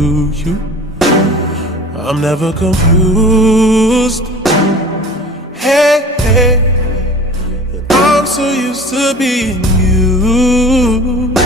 you. I'm never confused. Hey, hey, I'm so used to being you.